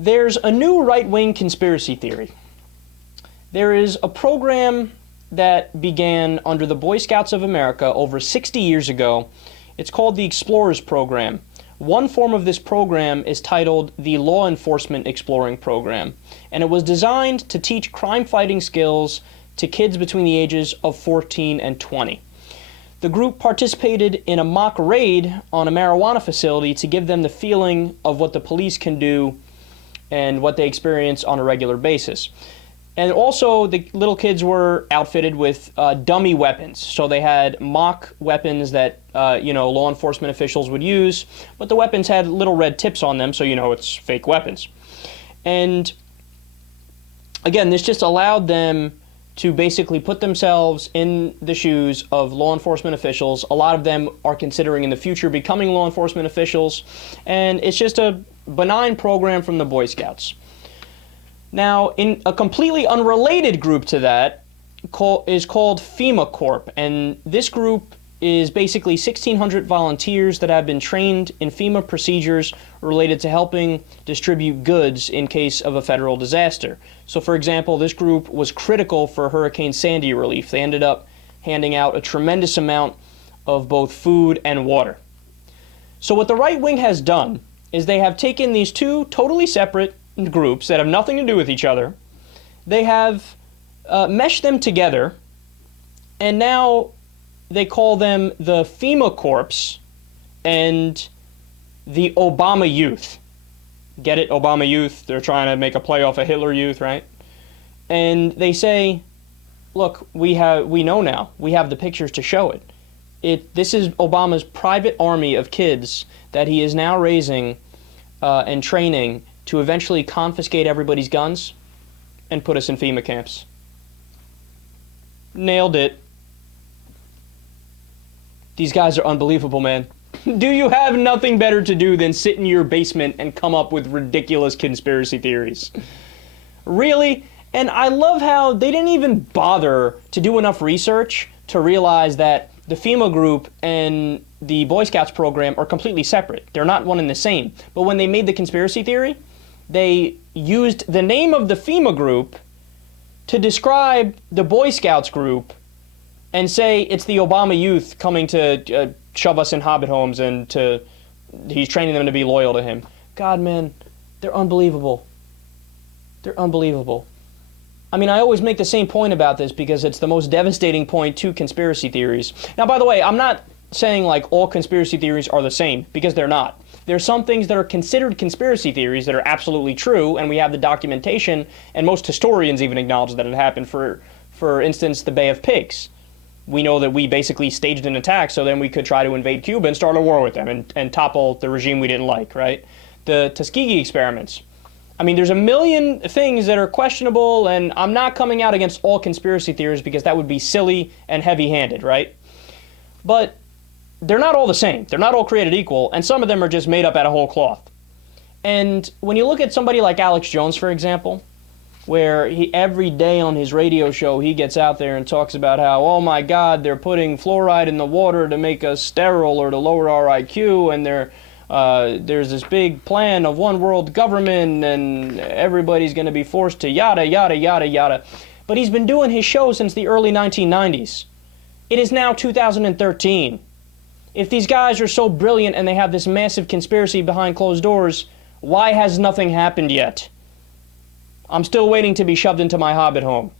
There's a new right-wing conspiracy theory. There is a program that began under the Boy Scouts of America over 60 years ago. It's called the Explorers Program. One form of this program is titled the Law Enforcement Exploring Program, and it was designed to teach crime-fighting skills to kids between the ages of 14 and 20. The group participated in a mock raid on a marijuana facility to give them the feeling of what the police can do and what they experience on a regular basis. And also, the little kids were outfitted with dummy weapons. So they had mock weapons that, law enforcement officials would use, but the weapons had little red tips on them, so you know it's fake weapons. And again, this just allowed them to basically put themselves in the shoes of law enforcement officials. A lot of them are considering in the future becoming law enforcement officials, and it's just a benign program from the Boy Scouts. Now, in a completely unrelated group to that is called FEMA Corp, and this group is basically 1,600 volunteers that have been trained in FEMA procedures related to helping distribute goods in case of a federal disaster. So, for example, this group was critical for Hurricane Sandy relief. They ended up handing out a tremendous amount of both food and water. So what the right wing has done is they have taken these two totally separate groups that have nothing to do with each other. They have meshed them together, and now they call them the FEMA Corps and the Obama Youth. Get it? Obama Youth. They're trying to make a play off of Hitler Youth, right? And they say, look, we know now. We have the pictures to show it. This is Obama's private army of kids that he is now raising and training to eventually confiscate everybody's guns and put us in FEMA camps. Nailed it. These guys are unbelievable, man. Do you have nothing better to do than sit in your basement and come up with ridiculous conspiracy theories? Really? And I love how they didn't even bother to do enough research to realize that the FEMA group and the Boy Scouts program are completely separate. They're not one and the same. But when they made the conspiracy theory, they used the name of the FEMA group to describe the Boy Scouts group and say it's the Obama Youth coming to shove us in hobbit homes and he's training them to be loyal to him. God, man, they're unbelievable. They're unbelievable. I mean, I always make the same point about this because it's the most devastating point to conspiracy theories. Now, by the way, I'm not saying like all conspiracy theories are the same, because they're not. There's some things that are considered conspiracy theories that are absolutely true, and we have the documentation, and most historians even acknowledge that it happened. For instance, the Bay of Pigs. We know that we basically staged an attack so then we could try to invade Cuba and start a war with them and topple the regime we didn't like, right? The Tuskegee experiments. I mean, there's a million things that are questionable, and I'm not coming out against all conspiracy theories because that would be silly and heavy-handed, right? But they're not all the same. They're not all created equal, and some of them are just made up out of whole cloth. And when you look at somebody like Alex Jones, for example, where every day on his radio show he gets out there and talks about how, oh my God, they're putting fluoride in the water to make us sterile or to lower our IQ, and there's this big plan of one world government and everybody's going to be forced to yada, yada, yada, yada. But he's been doing his show since the early 1990s. It is now 2013. If these guys are so brilliant and they have this massive conspiracy behind closed doors, why has nothing happened yet? I'm still waiting to be shoved into my hobbit home.